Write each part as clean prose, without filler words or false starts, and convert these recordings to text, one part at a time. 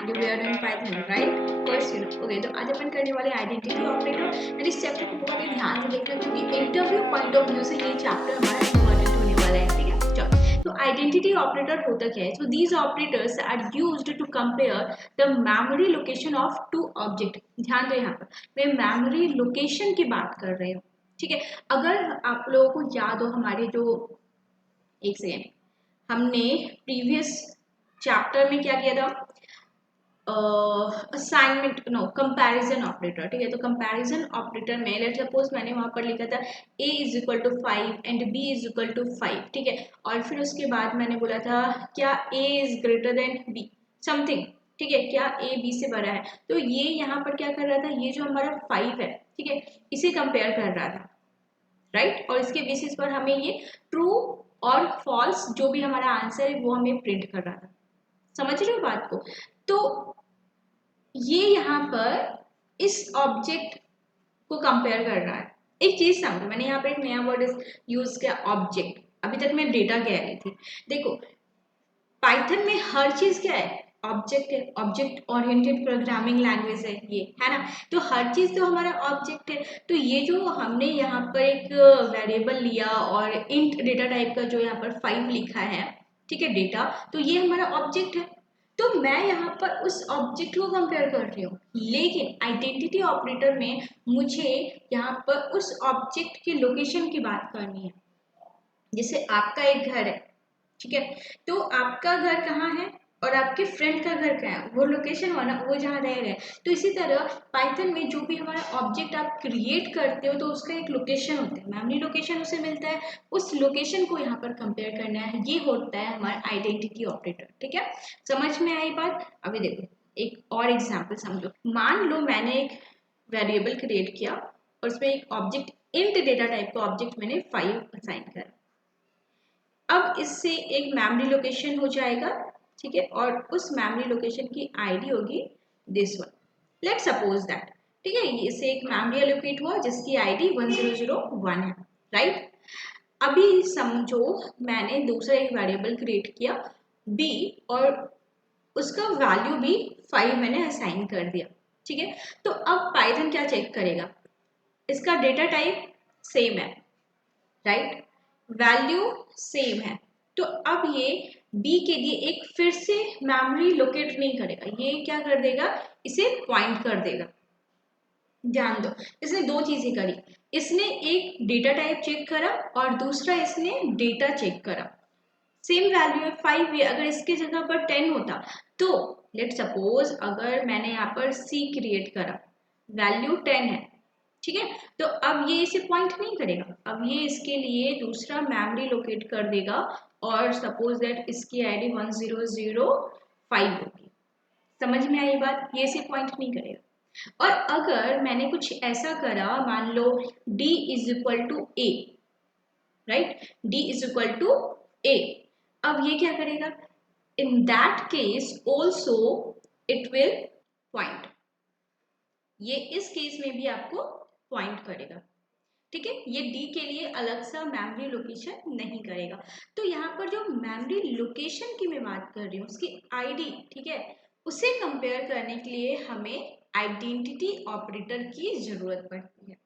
and we are doing Python, right? First unit. Okay, तो आज अपन करने वाले आइडेंटिटी ऑपरेटर एंड इस चैप्टर को बहुत ही ध्यान से देखना क्योंकि इंटरव्यू पॉइंट ऑफ व्यू से ये चैप्टर हमारा इंपॉर्टेंट होने वाला है, ठीक है? चलो, तो आइडेंटिटी ऑपरेटर होता क्या है? So these operators are used to compare the memory location of two object. ध्यान दो, यहाँ पर मैं मेमोरी लोकेशन की बात कर रही हूँ, ठीक है? अगर आप लोगों को याद हो हमारे जो, एक सेकेंड, हमने प्रीवियस चैप्टर में क्या किया था? असाइनमेंट, नो, कंपैरिजन ऑपरेटर, ठीक है? तो कंपैरिजन ऑपरेटर में लेट सपोज मैंने वहां पर लिखा था a is equal to 5 and b is equal to 5, ठीक है? और फिर उसके बाद मैंने बोला था क्या a is greater than b something, ठीक है? क्या a b से बड़ा है? तो ये यहाँ पर क्या कर रहा था, ये जो हमारा 5 है, ठीक है, इसे कंपेयर कर रहा था, राइट? और इसके बेसिस पर हमें ये ट्रू और फॉल्स जो भी हमारा आंसर है वो हमें प्रिंट कर रहा था। समझ रहे हो बात को? तो ये यहाँ पर इस ऑब्जेक्ट को कंपेयर कर रहा है। एक चीज समझो, मैंने यहाँ पर एक नया वर्ड यूज किया, ऑब्जेक्ट। अभी तक मैं डेटा कह रही थी। देखो, पाइथन में हर चीज क्या है? ऑब्जेक्ट है। ऑब्जेक्ट ओरिएंटेड प्रोग्रामिंग लैंग्वेज है ये, है ना? तो हर चीज तो हमारा ऑब्जेक्ट है। तो ये जो हमने यहाँ पर एक वेरिएबल लिया और इंट डेटा टाइप का जो यहाँ पर 5 लिखा है, ठीक है, डेटा, तो ये हमारा ऑब्जेक्ट है। तो मैं यहाँ पर उस ऑब्जेक्ट को कंपेयर कर रही हूँ, लेकिन आइडेंटिटी ऑपरेटर में मुझे यहाँ पर उस ऑब्जेक्ट की लोकेशन की बात करनी है। जैसे आपका एक घर है, ठीक है? तो आपका घर कहाँ है और आपके फ्रेंड का घर कहाँ है, वो लोकेशन हो ना, वो जहाँ रह रहे हैं। तो इसी तरह पाइथन में जो भी हमारा ऑब्जेक्ट आप क्रिएट करते हो तो उसका एक लोकेशन होता है, मेमोरी लोकेशन उसे मिलता है। उस लोकेशन को यहाँ पर कंपेयर करना है, ये होता है हमारा आइडेंटिटी ऑपरेटर, ठीक है? समझ में आई बात? अभी देखो एक और एग्जाम्पल समझो। मान लो मैंने एक वेरिएबल क्रिएट किया और उसमें एक ऑब्जेक्ट इंट डेटा टाइप का ऑब्जेक्ट मैंने 5 असाइन करा। अब इससे एक मेमोरी लोकेशन हो जाएगा, ठीक है? और उस मेमोरी लोकेशन की आईडी होगी this one, let suppose that, ठीक है? इससे एक मेमोरी एलोकेट हुआ जिसकी आईडी 1001 है, राइट? अभी समझो मैंने दूसरा एक वेरिएबल क्रिएट किया b और उसका वैल्यू भी 5 मैंने असाइन कर दिया, ठीक है? तो अब पाइथन क्या चेक करेगा? इसका डेटा टाइप सेम है, राइट? वैल्यू सेम है। तो अब ये b के लिए एक फिर से मेमोरी लोकेट नहीं करेगा, ये क्या कर देगा? इसे पॉइंट कर देगा। ध्यान दो, इसने दो चीजें करी। इसने एक डेटा टाइप चेक करा और दूसरा इसने डेटा चेक करा। सेम वैल्यू है 5 है, अगर इसकी जगह पर 10 होता तो लेट सपोज अगर मैंने यहाँ पर c क्रिएट करा, वैल्यू 10 है, ठीक है? तो अब ये इसे पॉइंट नहीं करेगा, अब ये इसके लिए दूसरा मेमोरी लोकेट कर देगा और सपोज दैट इसकी आईडी 1005 होगी। समझ में आई बात? ये इसे पॉइंट नहीं करेगा। और अगर मैंने कुछ ऐसा करा, मान लो d is equal to a, right? d is equal to a, अब ये क्या करेगा? In that case also it will point, ये इस केस में भी आपको पॉइंट करेगा, ठीक है? ये डी के लिए अलग सा मेमोरी लोकेशन नहीं करेगा। तो यहाँ पर जो मेमोरी लोकेशन की मैं बात कर रही हूँ उसकी आईडी, ठीक है, उसे कंपेयर करने के लिए हमें आइडेंटिटी ऑपरेटर की जरूरत पड़ती है,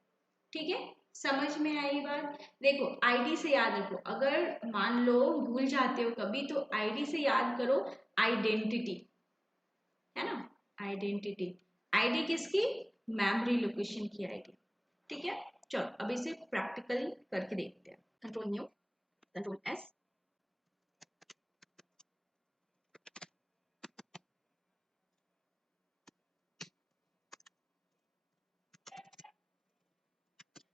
ठीक है? समझ में आई बात? देखो आईडी से याद रखो, अगर मान लो भूल जाते हो कभी तो आईडी से याद करो, आइडेंटिटी, है ना? आइडेंटिटी, आईडी किसकी? मेमोरी लोकेशन की आईडी, ठीक है? चलो अब इसे प्रैक्टिकली करके देखते हैं। Control new, control S.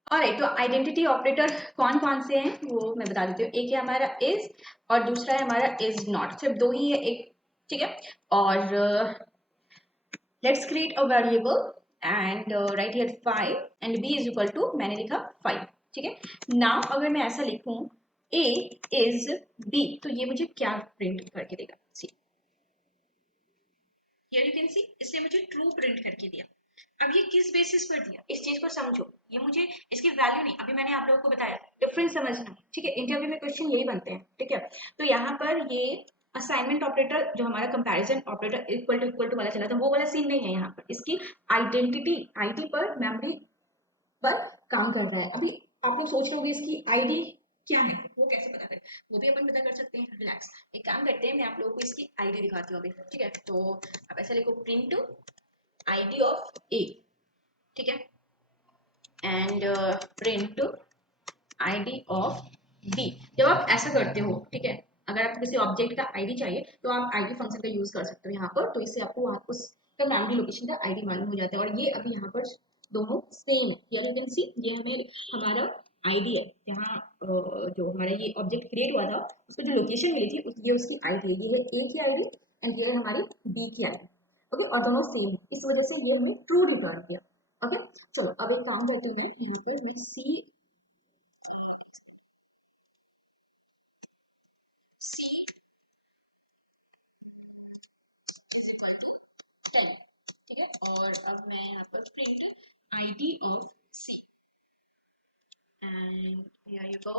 और तो आइडेंटिटी ऑपरेटर कौन कौन से हैं वो मैं बता देती हूँ। एक है हमारा इज और दूसरा है हमारा इज नॉट, सिर्फ दो ही है, एक, ठीक है? और let's create a variable and write here 5 and b is equal to, मैंने लिखा 5, ठीक है? नाउ अगर मैं ऐसा लिखूं a इज b, तो ये मुझे क्या प्रिंट करके देगा? सी, हियर यू कैन सी, इसने मुझे ट्रू प्रिंट करके दिया। अब ये किस बेसिस पर दिया, इस चीज को समझो। ये मुझे इसकी वैल्यू नहीं, अभी मैंने आप लोगों को बताया, डिफरेंस समझना, ठीक है? इंटरव्यू में क्वेश्चन यही बनते हैं, ठीक है? तो यहाँ पर ये असाइनमेंट ऑपरेटर जो हमारा कंपैरिजन ऑपरेटर इक्वल टू वाला चला था, वो वाला सीन नहीं है यहाँ पर। इसकी आइडेंटिटी आईडी पर मेमोरी पर काम कर रहा है। अभी आप लोग सोच रहे होंगे इसकी आईडी क्या है, वो कैसे पता करें, वो भी अपन पता कर सकते हैं। रिलैक्स, एक काम करते हैं, मैं आप लोगों को इसकी आईडी दिखाती हूँ अभी, ठीक है। तो आप ऐसा लिखो, प्रिंट आईडी ऑफ ए, ठीक है, and print ID of b. जब आप ऐसा करते हो, ठीक है, अगर आपको किसी ऑब्जेक्ट का आईडी चाहिए तो आप आईडी फंक्शन का यूज कर सकते हो यहाँ पर। तो इससे आपको वहाँ उसका मेमोरी लोकेशन का आईडी मालूम हो जाता है। और ये अभी यहाँ पर दोनों सेम, यार यू कैन सी, ये हमें हमारा आईडी है जहाँ जो हमारा ये ऑब्जेक्ट क्रिएट हुआ था उसको जो लोकेशन मिली थी ये उसकी आईडी है। ये है ए की आईडी एंड ये है हमारी बी की आईडी। ओके, और दोनों सेम, इस वजह से ये हमें ट्रू रिटर्न किया। ओके, चलो अब एक काम करते हैं, यहाँ पे मैं c c is equal to 10, ठीक है। और अब मैं यहाँ पर print ID of c and here you go,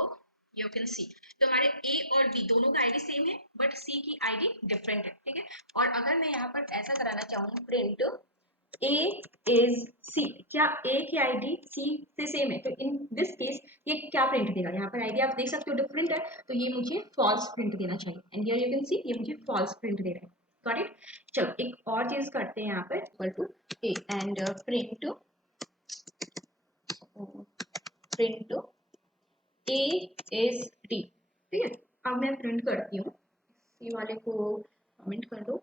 you can see. तो हमारे ए और बी दोनों का आईडी सेम है बट सी की आईडी डिफरेंट है, ठीक है। और अगर मैं यहाँ पर ऐसा कराना चाहूँ, प्रिंट ए इज सी, क्या ए की आईडी सी से सेम है, तो इन दिस केस ये क्या प्रिंट देगा, यहाँ पर आईडी आप देख सकते हो डिफरेंट है, तो ये मुझे फॉल्स प्रिंट देना चाहिए। And here you can see ये मुझे फॉल्स प्रिंट दे रहा है। Got it. चलो एक और चीज करते हैं यहाँ पर, equal to a and print a is d, ठीक है। अब मैं प्रिंट करती हूँ, सी वाले को कमेंट कर दो,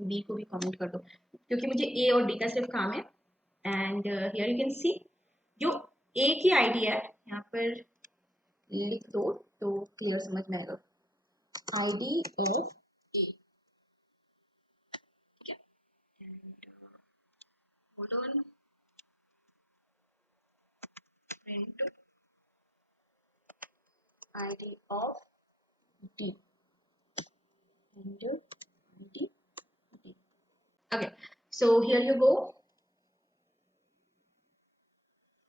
बी को भी कमेंट कर दो, क्योंकि मुझे ए और डी का सिर्फ काम है। एंड हियर यू कैन सी जो ए की आईडी है यहाँ पर लिख दो तो क्लियर समझ में आएगा। आईडी ऑफ ए, ठीक है, and hold on, print ID of d and d d. Okay, so here you go,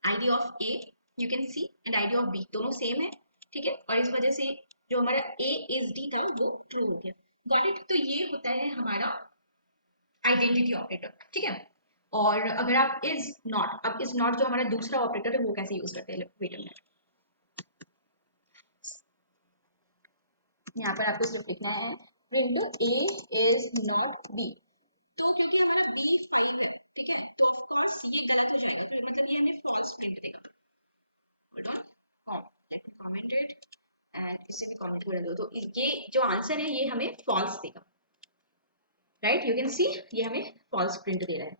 ID of a you can see and ID of b दोनों सेम है, ठीक है। और इस वजह से जो हमारा ए इज डी था वो ट्रू हो गया। Got it. तो ये होता है हमारा आइडेंटिटी ऑपरेटर, ठीक है। और अगर आप इज नॉट, अब इज नॉट जो हमारा दूसरा ऑपरेटर है वो कैसे यूज करते हैं, वेट अ मिनट, यहाँ पर आपको सिर्फ लिखना है print a is not be. तो क्योंकि हमारा बी 5 है, ठीक है, तो ऑफ कोर्स ये गलत हो जाएगा, फिर मतलब ये हमें फॉल्स प्रिंट देगा। Hold on, let me comment it and इसे भी कमेंट कर दो। तो ये जो आंसर है ये हमें फॉल्स देगा, राइट, यू कैन सी ये हमें फॉल्स प्रिंट दे रहा है,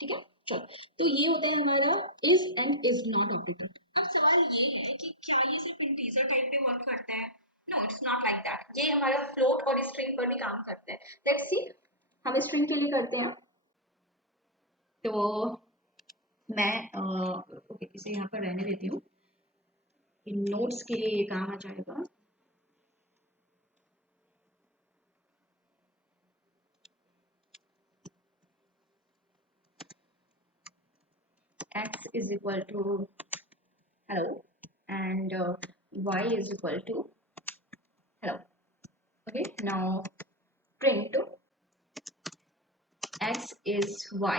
ठीक है। चलो, तो ये होता है हमारा is and is not operator. अब सवाल ये है कि क्या ये सिर्फ इंटीजर टाइप पे वर्क करता है? No, it's not like that. ये हमारा फ्लोट और स्ट्रिंग पर भी काम करता है। लेट्स सी, हम स्ट्रिंग के लिए करते हैं। तो मैं ओके इसे यहाँ पर रहने देती हूँ, इन नोट्स के लिए ये काम आ जाएगा। X is equal to hello and y is equal to hello. Okay, now print x is y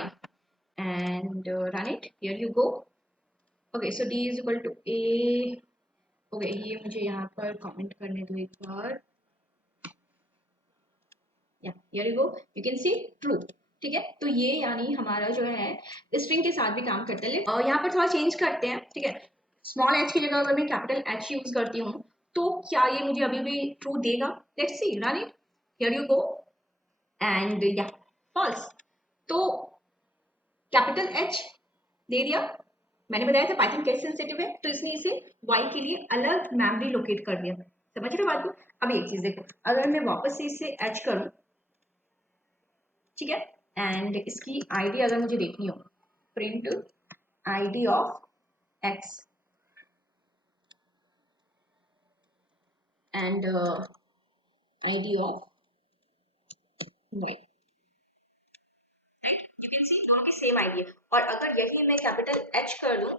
and run it. Here you go. Okay, so d is equal to a. Okay, ये मुझे यहाँ पर comment करने दो एक बार। या here you go, you can see true, ठीक है। तो ये यानी हमारा जो है स्ट्रिंग के साथ भी काम करता है। यहाँ पर थोड़ा चेंज करते हैं, ठीक है। स्मॉल एच की जगह अगर मैं कैपिटल एच यूज करती हूँ तो क्या ये मुझे अभी भी ट्रू देगा? Let's see, run it, here you go and या फॉल्स। तो कैपिटल एच दे दिया, मैंने बताया था पाइथन केस सेंसिटिव है, तो इसने इसे वाई के लिए अलग मेमोरी लोकेट कर दिया। समझ रहे बात को? अब एक चीज देखो, अगर मैं वापस से इसे एच करूं, ठीक है, एंड इसकी आईडी अगर मुझे देखनी हो, print ID of x and ID of y, right, you can see दोनों की सेम आईडी है। और अगर यही मैं कैपिटल एच कर दूं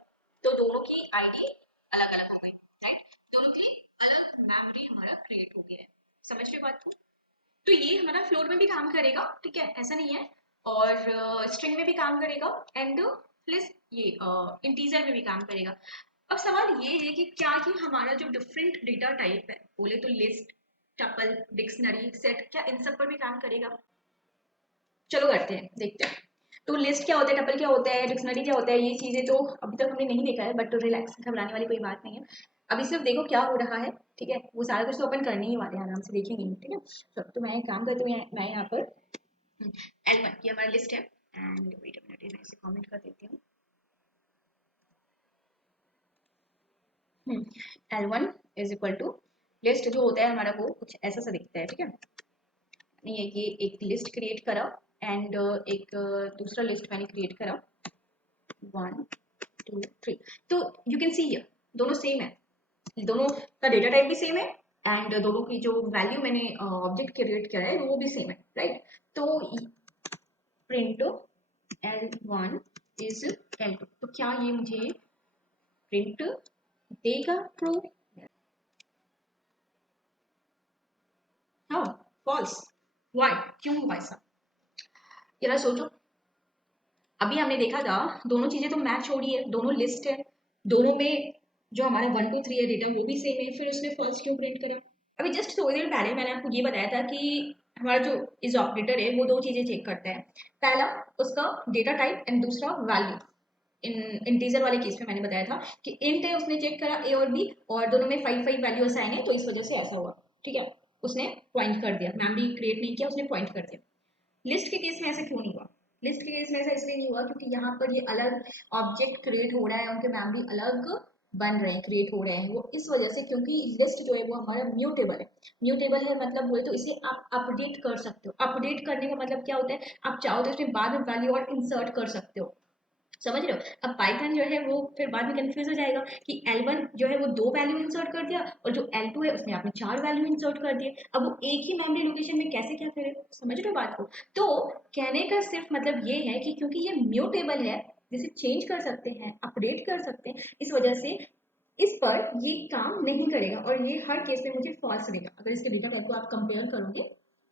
तो दोनों की आईडी अलग अलग हो गई, राइट, दोनों की अलग मेमोरी हमारा क्रिएट हो गया है। समझ रहे बात को? तो ये हमारा फ्लोट में भी काम करेगा, ठीक है, ऐसा नहीं है, और स्ट्रिंग में भी काम करेगा, एंड लिस्ट ये इंटीजर में भी काम करेगा। अब सवाल ये है कि क्या ये हमारा जो डिफरेंट डेटा टाइप है, बोले तो लिस्ट, टपल, डिक्शनरी, सेट, क्या इन सब पर भी काम करेगा? चलो करते हैं, देखते हैं। तो लिस्ट क्या होता है, टपल क्या होता है, डिक्शनरी क्या होता है, ये चीजें तो अभी तक हमने नहीं देखा है, बट रिलैक्स, घबराने वाली कोई बात नहीं है। अभी सिर्फ देखो क्या हो रहा है, ठीक है, वो सारा कुछ तो अपन करने ही वाले हैं, आराम से देखेंगे, ठीक है। चलो, तो मैं एक काम करती हूँ, मैं यहाँ पर L1 की हमारा लिस्ट है, एंड वेट अ मिनट, मैं इसे कमेंट कर देती हूँ। L1 is equal to, list जो होता है हमारा वो कुछ ऐसा सा दिखता है, ठीक है। नहीं है, ये एक लिस्ट क्रिएट करा, एंड एक दूसरा लिस्ट मैंने क्रिएट करा, 1 2 3। तो यू कैन सी हियर दोनों सेम है, दोनों का डेटा टाइप भी सेम है, एंड दोनों की जो वैल्यू मैंने ऑब्जेक्ट क्रिएट किया है वो भी सेम है, राइट। तो प्रिंट L1 इज L2, तो क्या ये मुझे प्रिंट देगा ट्रू? हाँ, फॉल्स। व्हाई, क्यों वैसा? जरा सोचो, अभी हमने देखा था दोनों चीजें तो मैच हो रही है, दोनों लिस्ट है, दोनों में जो हमारा 1 2 3 है डेटा वो भी सेम है, फिर उसने फॉल्स क्यों प्रिंट करा? अभी जस्ट थोड़ी देर पहले मैंने आपको ये बताया था कि हमारा जो इस ऑपरेटर है वो दो चीजें चेक करता है, पहला उसका डेटा टाइप, एंड दूसरा वैल्यू। इन इंटीजर वाले केस में मैंने बताया था कि इंट है, उसने चेक करा ए और बी, और दोनों में 5 5 वैल्यू असाइन है, तो इस वजह से ऐसा हुआ, ठीक है। उसने पॉइंट कर दिया, मेमोरी क्रिएट नहीं किया, उसने पॉइंट कर दिया। लिस्ट के केस में ऐसा क्यों नहीं हुआ? लिस्ट के केस में ऐसा इसलिए नहीं हुआ क्योंकि यहाँ पर ये अलग ऑब्जेक्ट क्रिएट हो रहा है, उनके मेमोरी अलग बन रहे हैं, क्रिएट हो रहे हैं, वो इस वजह से क्योंकि लिस्ट जो है वो हमारा म्यूटेबल है। म्यूटेबल है मतलब बोले तो इसे आप अपडेट कर सकते हो। अपडेट करने का मतलब क्या होता है, आप चाहो तो इसमें बाद में वैल्यू और इंसर्ट कर सकते हो, समझ रहे हो? अब पाइथन जो है वो फिर बाद में कंफ्यूज हो जाएगा कि L1 जो है वो 2 वैल्यू इंसर्ट कर दिया, और जो L2 है उसने आपने 4 वैल्यू इंसर्ट कर दिए, अब वो एक ही मेमोरी लोकेशन में कैसे क्या करे, समझ रहे हो बात को? तो कहने का सिर्फ मतलब ये है कि क्योंकि ये म्यूटेबल है, जिसे चेंज कर सकते हैं, अपडेट कर सकते हैं, इस वजह से इस पर ये काम नहीं करेगा, और ये हर केस में मुझे फॉल्स देगा अगर इसके डेटा टाइप को आप कंपेयर करोगे,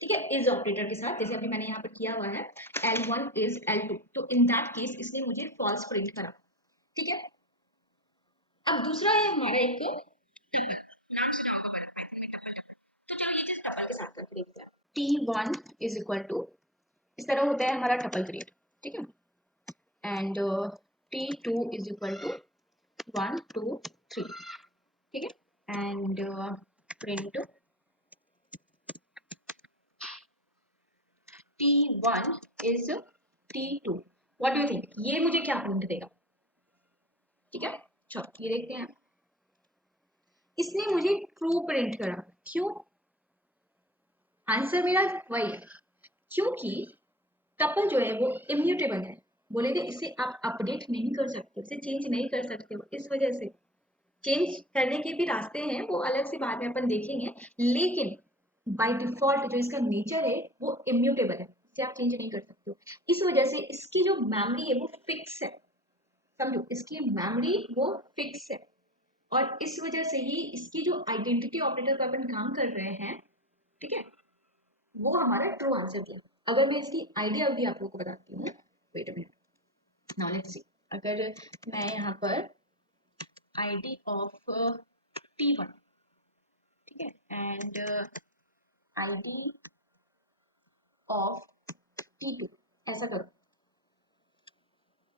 ठीक है, इज ऑपरेटर के साथ, जैसे अभी मैंने यहाँ पर किया हुआ है L1 इज L2, तो इन दैट केस इसने मुझे फॉल्स प्रिंट करा, ठीक है। अब दूसरा है हमारा एक टपल, नाम सुना होगा पाइथन में, टपल टपल। तो चलो ये चीज टपल के साथ करके देखते हैं। T1 इज इक्वल टू, इस तरह होता है हमारा टपल क्रिएट, ठीक है, and T2 is equal to 1 2 3, ठीक है, and print T1 is T2। What do you think, ये मुझे क्या प्रिंट देगा? ठीक है, चलो ये देखते हैं। इसने मुझे ट्रू प्रिंट करा, क्यों? आंसर मेरा वही है, क्योंकि टपल जो है वो इम्यूटेबल है, बोले थे इसे आप अपडेट नहीं कर सकते, इसे चेंज नहीं कर सकते हो, इस वजह से चेंज करने के भी रास्ते हैं, वो अलग से बाद में अपन देखेंगे, लेकिन बाय डिफॉल्ट जो इसका नेचर है वो इम्यूटेबल है, इसे आप चेंज नहीं कर सकते हो। इस वजह से इसकी जो मेमोरी है वो फिक्स है, समझो, इसकी मेमोरी वो फिक्स है, और इस वजह से ही इसकी जो आइडेंटिटी ऑपरेटर पर अपन काम कर रहे हैं, ठीक है, वो हमारा ट्रू आंसर दिया। अगर मैं इसकी आइडिया भी आप लोगों को बताती हूँ, wait a minute, now let's see. अगर मैं यहाँ पर आईडी ऑफ T1, ठीक है, एंड आईडी ऑफ T2 ऐसा करो,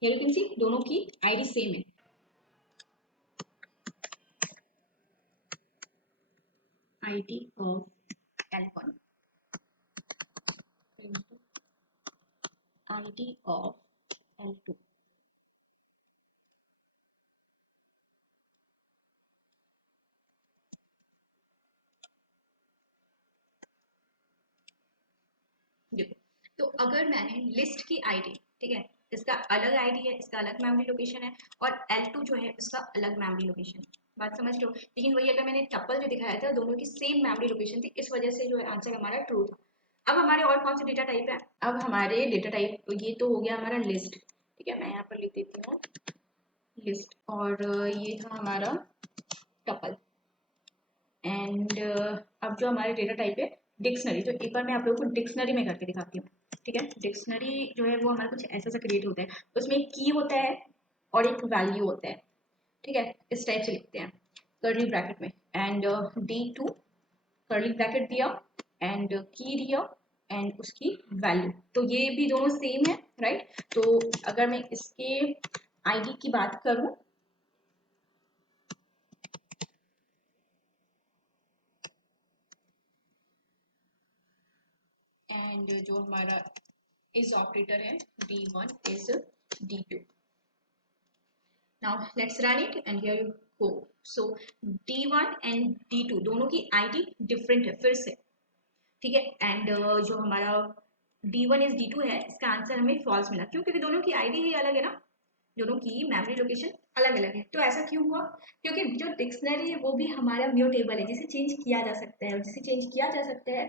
यू कैन सी दोनों की आईडी सेम है, ID of L1 ID of L2, देखो, तो अगर मैंने लिस्ट की आईडी, ठीक है, इसका अलग आईडी है, इसका अलग मेमोरी लोकेशन है, और L2 जो है इसका अलग मेमोरी लोकेशन है, बात समझ रहे हो? लेकिन वही अगर मैंने टपल जो दिखाया था दोनों की सेम मेमोरी लोकेशन थी, इस वजह से जो है आंसर हमारा ट्रू था। अब हमारे और कौन से डेटा टाइप है? अब हमारे डेटा टाइप, ये तो हो गया हमारा लिस्ट, ठीक है, मैं यहाँ पर लिख देती हूँ लिस्ट, और ये था हमारा टपल, एंड अब जो हमारे डेटा टाइप है डिक्शनरी, तो एक बार मैं आप लोगों को डिक्शनरी में करके दिखाती हूँ। ठीक है, डिक्शनरी जो है वो हमारा कुछ ऐसा सा क्रिएट होता है, उसमें एक की होता है और एक वैल्यू होता है। ठीक है, इस टाइप से लिखते हैं कर्ली ब्रैकेट में, एंड D2 कर्ली ब्रैकेट दिया एंड की दिया एंड उसकी वैल्यू, तो ये भी दोनों सेम है, राइट। तो अगर मैं इसके आईडी की बात करूं, एंड जो हमारा इज ऑपरेटर है D1 is D2। Now let's run it and here you go. So D1 and D2 दोनों की आईडी डिफरेंट है फिर से। ठीक है, एंड जो हमारा D1 इज D2 है, इसका आंसर हमें फॉल्स मिला। क्यों? क्योंकि दोनों की आईडी ही अलग है ना, दोनों की मेमोरी लोकेशन अलग अलग है। तो ऐसा क्यों हुआ? क्योंकि जो डिक्शनरी है वो भी हमारा म्यूटेबल है, जिसे चेंज किया जा सकता है, और जिसे चेंज किया जा सकता है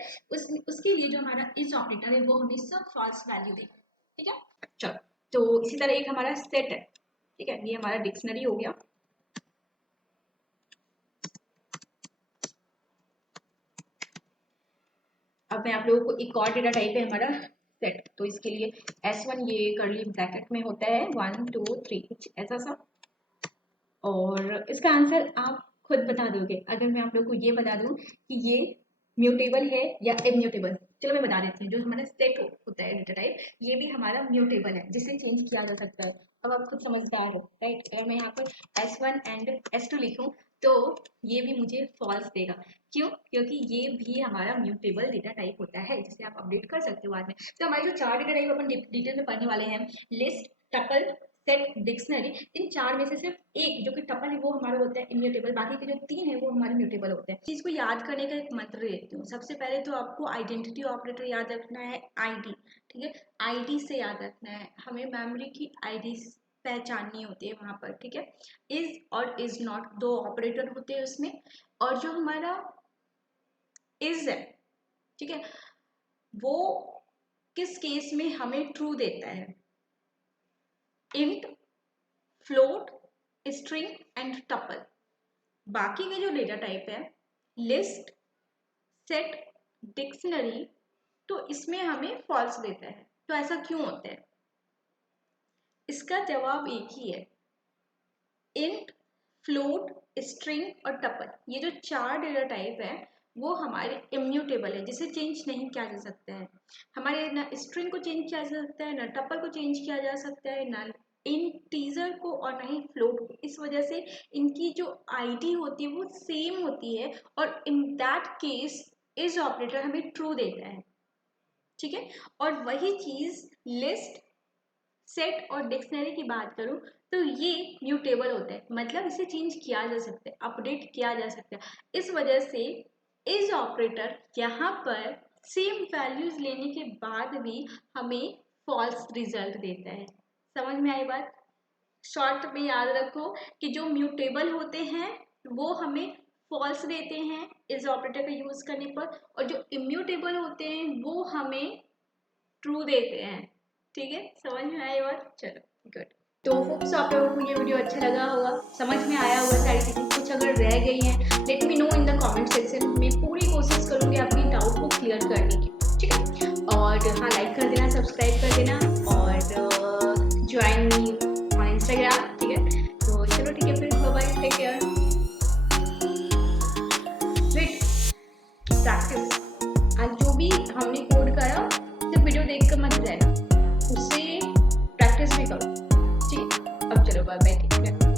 उसके लिए जो हमारा इज ऑपरेटर है वो हमेशा फॉल्स वैल्यू देगा। ठीक है, चलो, तो इसी तरह एक हमारा सेट है। ठीक है, ये हमारा डिक्शनरी हो गया। अब मैं आप लोगों को एक और डेटा टाइप है हमारा सेट, तो इसके लिए S1 ये कर्ली ब्रैकेट में होता है 1 2 3 कुछ ऐसा सा, और इसका आंसर आप खुद बता दोगे अगर मैं आप लोग को ये बता दूं कि ये म्यूटेबल है या इम्यूटेबल। चलो मैं बता देती हूँ। जो हमारा सेट होता है डेटा टाइप, ये भी हमारा म्यूटेबल है, जिसे चेंज किया जा सकता है। अब आप खुद समझदार हो, राइट। अगर मैं यहाँ पर S1 एंड S2 लिखूँ तो ये भी मुझे फॉल्स देगा। क्यों? क्योंकि ये भी हमारा म्यूटेबल डेटा टाइप होता है, जिसे आप अपडेट कर सकते हो बाद में। तो हमारे जो 4 डेटा टाइप अपन डिटेल में पढ़ने वाले हैं, लिस्ट, टपल, सेट, डिक्शनरी, इन 4 में से सिर्फ एक जो कि टपल है वो हमारा होता है इम्यूटेबल, बाकी के जो 3 है वो हमारे म्यूटेबल होते हैं। चीज को याद करने का एक मंत्र देती हूँ। सबसे पहले तो आपको आइडेंटिटी ऑपरेटर याद रखना है, आईडी। ठीक है, आईडी से याद रखना है, हमें मेमोरी की आईडी पहचाननी होती है वहां पर। ठीक है, इज और इज नॉट दो ऑपरेटर होते हैं उसमें, और जो हमारा इज है, ठीक है, वो किस केस में हमें ट्रू देता है? Int, float, string and tuple. बाकी के जो डेटा टाइप है लिस्ट, सेट, डिक्शनरी, तो इसमें हमें फॉल्स देता है। तो ऐसा क्यों होता है? इसका जवाब एक ही है, इंट, फ्लोट, स्ट्रिंग और टपल, ये जो 4 डेटा टाइप है वो हमारे इम्यूटेबल है, जिसे चेंज नहीं किया जा सकता है। हमारे ना स्ट्रिंग को चेंज किया जा सकता है, ना टपल को चेंज किया जा सकता है, ना इंटीजर को और ना ही फ्लोट को। इस वजह से इनकी जो आईडी होती है वो सेम होती है, और इन दैट केस इज ऑपरेटर हमें ट्रू देता है। ठीक है, और वही चीज लिस्ट, सेट और डिक्शनरी की बात करूं तो ये म्यूटेबल होता है, मतलब इसे चेंज किया जा सकता है, अपडेट किया जा सकता है। इस वजह से इज ऑपरेटर यहाँ पर सेम वैल्यूज लेने के बाद भी हमें फॉल्स रिजल्ट देता है। समझ में आई बात? शॉर्ट में याद रखो कि जो म्यूटेबल होते हैं वो हमें फॉल्स देते हैं इज ऑपरेटर का यूज करने पर, और जो इम्यूटेबल होते हैं वो हमें ट्रू देते हैं। ठीक है, समझ में आई बात? चलो गुड। तो होप्स आप लोगों को ये वीडियो अच्छा लगा होगा, समझ में आया होगा सारी चीज़ें। कुछ अगर रह गई हैं let me know in the comment section, मैं पूरी कोशिश करूँगी आपकी डाउट को क्लियर करने की। ठीक है, और हाँ, लाइक कर देना, सब्सक्राइब कर देना, और ज्वाइन मी ऑन इंस्टाग्राम। ठीक है, तो चलो ठीक है, फिर bye bye, take care. Wait, practice, आज जो भी हमने कोड करा सिर्फ वीडियो देख कर मत रहना, उससे प्रैक्टिस भी करो। ठीक है, अब चलो बाय बाय, ठीक है।